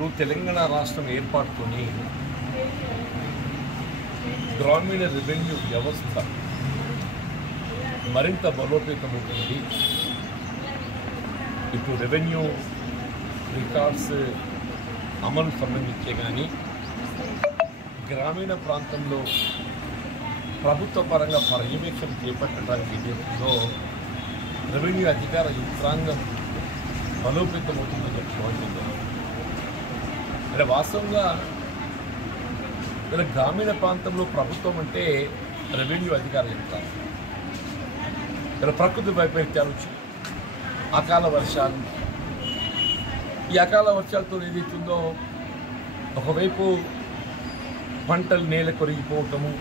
ఇప్పుడు తెలంగాణ రాష్ట్రం ఏర్పాటుతోని గ్రామీణ రెవెన్యూ వ్యవస్థ మరింత బలోపేతమవుతుంది. ఇటు రెవెన్యూ రికార్డ్స్ అమలు సంబంధించే కానీ గ్రామీణ ప్రాంతంలో ప్రభుత్వ పరంగా పర్యవేక్షణ చేపట్టడానికి ఏదైతుందో రెవెన్యూ అధికార యంత్రాంగం బలోపేతమవుతుందని చెప్పుకోవాల్సిందే. అంటే వాస్తవంగా గ్రామీణ ప్రాంతంలో ప్రభుత్వం అంటే రెవెన్యూ అధికార యంత్రాంగం. ప్రకృతి వైపరీత్యాలు వచ్చి అకాల వర్షాలు, ఈ అకాల వర్షాలతో ఏదైతుందో ఒకవైపు పంటలు నేల కొరిగిపోవటము,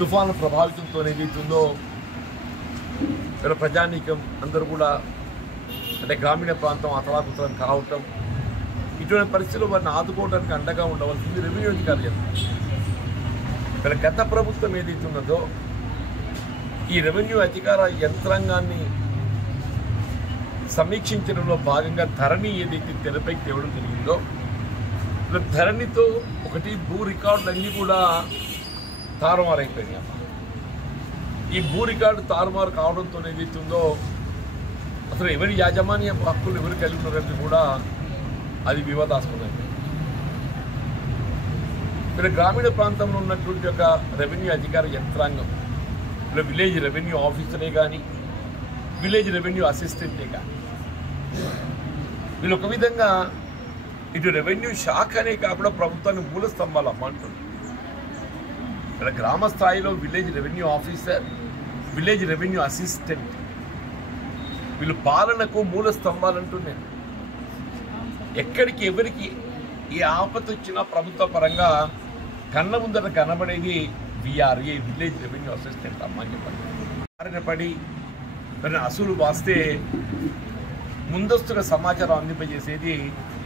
తుఫాను ప్రభావితంతో ఏదైతుందో ప్రజానీకం అందరూ కూడా అంటే గ్రామీణ ప్రాంతం అతలాకుతలం కావటం, ఇటువంటి పరిస్థితుల్లో వారిని ఆదుకోవడానికి అండగా ఉండవలసింది రెవెన్యూ అధికారులు చెప్తారు. ఇక్కడ గత ప్రభుత్వం ఏదైతున్నదో ఈ రెవెన్యూ అధికార యంత్రాంగాన్ని సమీక్షించడంలో భాగంగా ధరణి ఏదైతే తెరపైకి తేవడం జరిగిందో, ధరణితో ఒకటి భూ రికార్డులన్నీ కూడా తారుమారైపోయినాయి. ఈ భూ రికార్డు తారుమారు కావడంతో ఏదైతుందో అసలు ఎవరి యాజమాన్య హక్కులు ఎవరు కలిగి ఉన్నారని కూడా అది వివాదాస్పదమైంది. ఇక్కడ గ్రామీణ ప్రాంతంలో ఉన్నటువంటి ఒక రెవెన్యూ అధికార యంత్రాంగం, ఇక్కడ విలేజ్ రెవెన్యూ ఆఫీసరే కానీ విలేజ్ రెవెన్యూ అసిస్టెంటే కానీ వీళ్ళు ఒక విధంగా ఇటు రెవెన్యూ శాఖనే కాకుండా ప్రభుత్వాన్ని మూల స్తంభాలు అమ్మంటుంది. ఇక్కడ గ్రామ స్థాయిలో village revenue officer, village revenue assistant వీళ్ళు పాలనకు మూల స్తంభాలంటున్నాను. ఎక్కడికి ఎవరికి ఏ ఆపద వచ్చినా ప్రభుత్వ పరంగా కన్న ముందర కనబడేది విఆర్ఏ, విలేజ్ రెవెన్యూ అసిస్టెంట్ అమ్మని పడి అసలు వాస్తే ముందస్తుగా సమాచారం అందింపజేసేది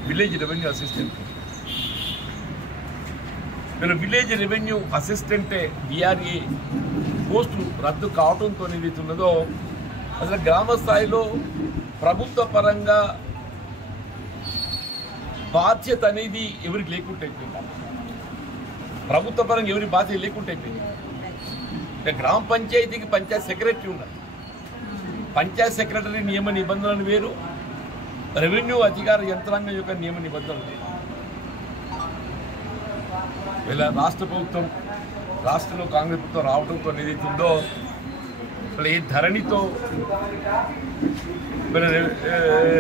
విలేజ్ రెవెన్యూ అసిస్టెంట్. వీళ్ళు విలేజ్ రెవెన్యూ అసిస్టెంటే విఆర్ఏ పోస్టు రద్దు కావడంతో ఏదైతున్నదో అసలు గ్రామ స్థాయిలో ప్రభుత్వ పరంగా బాధ్యత అనేది ఎవరికి లేకుండా అయిపోయింది. ప్రభుత్వ పరంగా ఎవరి బాధ్యత లేకుండా అయిపోయింది. గ్రామ పంచాయతీకి పంచాయత్ సెక్రటరీ ఉన్నారు. పంచాయత్ సెక్రటరీ నియమ నిబంధనలు వేరు, రెవెన్యూ అధికార యంత్రాంగం యొక్క నియమ నిబంధనలు వేరు. ఇలా రాష్ట్ర ప్రభుత్వం రాష్ట్రంలో కాంగ్రెస్ ప్రభుత్వం రావడంతో ఏదైతుందో ఈ ధరణితో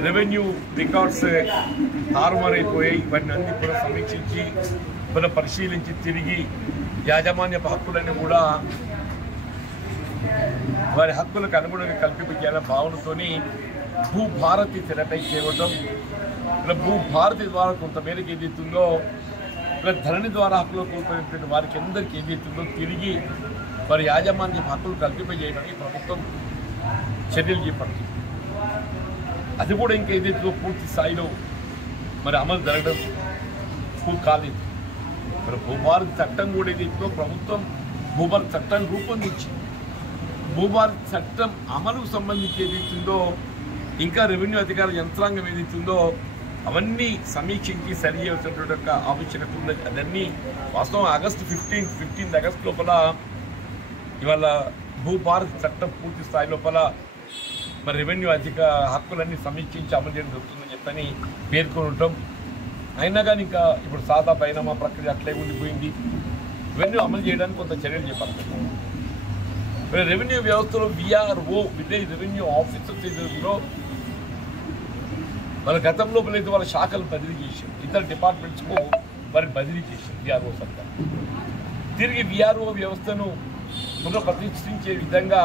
రెవెన్యూ రికార్డ్స్ తారుమారైపోయాయి. వాటిని అన్ని కూడా సమీక్షించి పరిశీలించి తిరిగి యాజమాన్య హక్కులన్నీ కూడా వారి హక్కులకు అనుగుణంగా కల్పించాలనే భావనతోని భూభారతి తెరపై చేయడం. ఇలా భూభారతి ద్వారా కొంతమేరకు ఏదైతుందో ఇలా ధరణి ద్వారా హక్కులు కోల్పోయినటువంటి వారికి అందరికీ ఏదైతుందో తిరిగి వారి యాజమాన్య హక్కులు కల్పింపజేయడానికి ప్రభుత్వం చర్యలు చేపడుతుంది. అది కూడా ఇంకా ఏదైతే పూర్తి స్థాయిలో అమలు జరగడం కాలేదు. భూభారతి చట్టం కూడా ఏదైతుందో ప్రభుత్వం భూభారతి చట్టాన్ని రూపొందించింది. భూభారతి చట్టం అమలుకు సంబంధించి ఏదైతుందో ఇంకా రెవెన్యూ అధికార యంత్రాంగం ఏదైతుందో అవన్నీ సమీక్షించి సరి చేయవలసినటువంటి ఒక ఆవశ్యకత ఉన్నది. అదన్నీ వాస్తవం ఆగస్టు 15 ఆగస్టు లోపల ఇవాళ భూభారతి చట్టం పూర్తి స్థాయి లోపల రెవెన్యూ అధిక హక్కులన్నీ సమీక్షించి అమలు చేయడం జరుగుతుందని చెప్పని పేర్కొని ఉంటాం. అయినా కానీ ఇంకా ఇప్పుడు సాదా బైనామా ప్రక్రియ అట్లే ఉండిపోయింది. ఇవన్నీ అమలు చేయడానికి కొంత చర్యలు చేపడుతున్నాం. రెవెన్యూ వ్యవస్థలో విఆర్ఓ, విలేజ్ రెవెన్యూ ఆఫీసర్స్లో వాళ్ళ గతంలో అయితే వాళ్ళ శాఖలు బదిలీ చేశారు, ఇతర డిపార్ట్మెంట్స్కు వారిని బదిలీ చేశారు విఆర్ఓ సర్కార్. తిరిగి విఆర్ఓ వ్యవస్థను పునఃప్రతిష్ఠించే విధంగా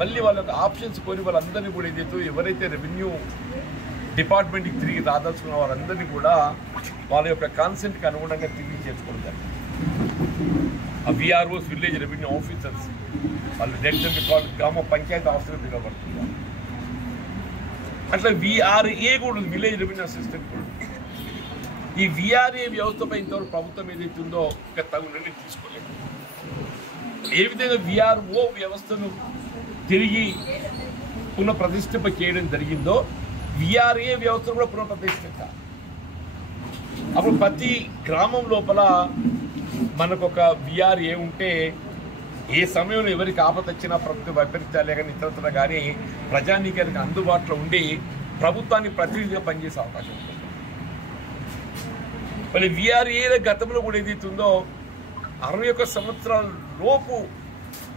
మళ్ళీ వాళ్ళ యొక్క ఆప్షన్స్ కోరి వాళ్ళందరినీ కూడా ఏదైతే ఎవరైతే రెవెన్యూ డిపార్ట్మెంట్కి తిరిగి రాదాల్సుకున్న వారందరినీ కూడా వాళ్ళ యొక్క కాన్సెంట్కి అనుగుణంగా తిరిగి చేసుకోవడం. ఆ విఆర్ఓస్, విలేజ్ రెవెన్యూ ఆఫీసర్స్ వాళ్ళు డెక్టర్కి గ్రామ పంచాయతీ ఆఫీసర్గా పిలువబడుతున్నారు. అట్లా విఆర్ఏ కూడా ఉంది, విలేజ్ రెవెన్యూ అసిస్టెంట్ కూడా. ఈ విఆర్ఏ వ్యవస్థపై ఇంతవరకు ప్రభుత్వం ఏదైతే ఉందో ఇంకా తగు నిర్ణయం తీసుకోలేదు. ఏ విధంగా విఆర్ఓ వ్యవస్థను తిరిగి పునఃప్రతిష్ఠింప చేయడం జరిగిందో విఆర్ఏ వ్యవస్థను కూడా పునఃప్రతిష్ఠించాలి. అప్పుడు ప్రతి గ్రామం లోపల మనకు ఒక విఆర్ఏ ఉంటే ఏ సమయంలో ఎవరికి ఆపద వచ్చినా ప్రభుత్వ వైపరీత్యాలే కానీ ఇతరత్ర కానీ ప్రజానీకానికి అందుబాటులో ఉండి ప్రభుత్వాన్ని ప్రతినిధిగా పనిచేసే అవకాశం ఉంటుంది. మళ్ళీ విఆర్ఏల గతంలో కూడా ఏదైతుందో 61 సంవత్సరాల లోపు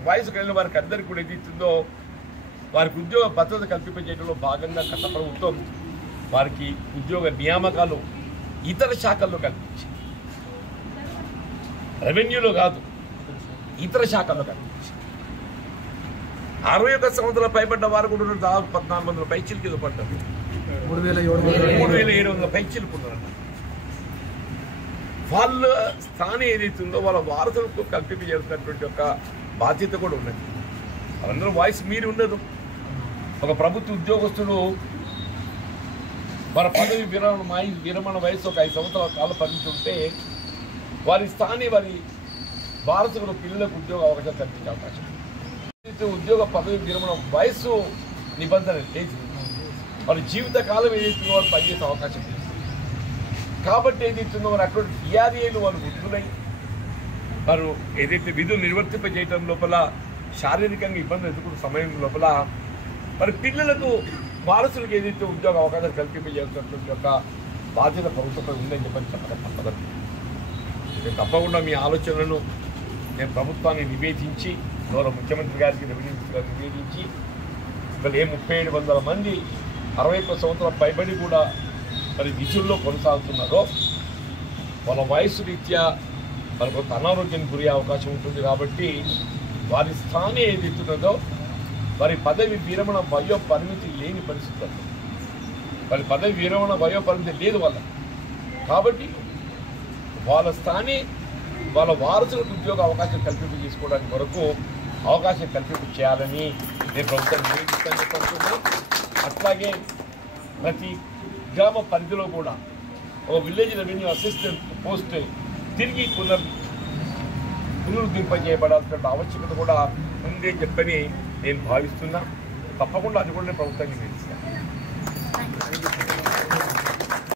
వయసు కలిగిన వారికి అందరికీ కూడా ఏదైతుందో వారికి ఉద్యోగ భద్రత కల్పించేయడంలో భాగంగా గత ప్రభుత్వం వారికి ఉద్యోగ నియామకాలు ఇతర శాఖల్లో కల్పించి, రెవెన్యూలో కాదు ఇతర శాఖల్లో కల్పించి 61 సంవత్సరాలు పైబడ్డ వారు కూడా దాదాపు 1400 పైచీలకి ఏదో పడ్డారు. 3700 పైచీలకు ఉన్నారన్న. వాళ్ళ స్థానం ఏదైతుందో వాళ్ళ వారసులకు కల్పించేస్తున్నటువంటి ఒక బాధ్యత కూడా ఉన్నది. వాళ్ళందరూ వాయిస్ మీరి ఉండదు. ఒక ప్రభుత్వ ఉద్యోగస్తులు వారి పదవి విరమణ వయసు ఒక 5 సంవత్సరాల కాలం పరిమితుంటే వారి స్థాని వారి వారసుల పిల్లలకు ఉద్యోగ అవకాశం కల్పించే అవకాశం. ఉద్యోగ పదవి విరమణ వయసు నిబంధన లేదు. వారి జీవితకాలం ఏదైతుందో వారు పనిచేసే అవకాశం లేదు. కాబట్టి ఏదైతుందో వారు అటువంటి విఆర్ఏలు వారు వృద్ధులై వారు ఏదైతే విధులు నిర్వర్తింపజేయడం లోపల శారీరకంగా ఇబ్బందులు ఎదుర్కొన్న సమయం లోపల మరి పిల్లలకు వారసులకు ఏదైతే ఉద్యోగ అవకాశాలు కల్పింపజేస్తున్నటువంటి యొక్క బాధ్యత ప్రభుత్వంపై ఉందని చెప్పని చెప్పడం తప్పదు. నేను తప్పకుండా మీ ఆలోచనలను నేను ప్రభుత్వాన్ని నివేదించి గౌరవ ముఖ్యమంత్రి గారికి రెవెన్యూ గారికి నివేదించి ఇక్కడ 3700 మంది 61 సంవత్సరాల పైబడి కూడా మరి విధుల్లో కొనసాగుతున్నారో వాళ్ళ వయసు రీత్యా వాళ్ళకు ఒక అనారోగ్యానికి గురి అవకాశం ఉంటుంది. కాబట్టి వారి స్థానం ఏదైతున్నదో వారి పదవి విరమణ వయో పరిమితి లేని పరిస్థితుల్లో వారి పదవి విరమణ వయో పరిమితి లేదు వాళ్ళ. కాబట్టి వాళ్ళ స్థానే వాళ్ళ వారసులకు ఉద్యోగ అవకాశం కల్పింపు చేసుకోవడానికి వరకు అవకాశం కల్పింపు చేయాలని నేను ప్రభుత్వాన్ని నివేదిస్తాను చెప్పనుకున్నాను. అట్లాగే ప్రతి గ్రామ పరిధిలో కూడా ఒక విలేజ్ రెవెన్యూ అసిస్టెంట్ పోస్ట్ తిరిగి పునరుద్ధరింపజేయబడాల్సిన ఆవశ్యకత కూడా ఉందని చెప్పని నేను భావిస్తున్నా. తప్పకుండా అది కూడా నేను ప్రభుత్వాన్ని నివేదిస్తాను.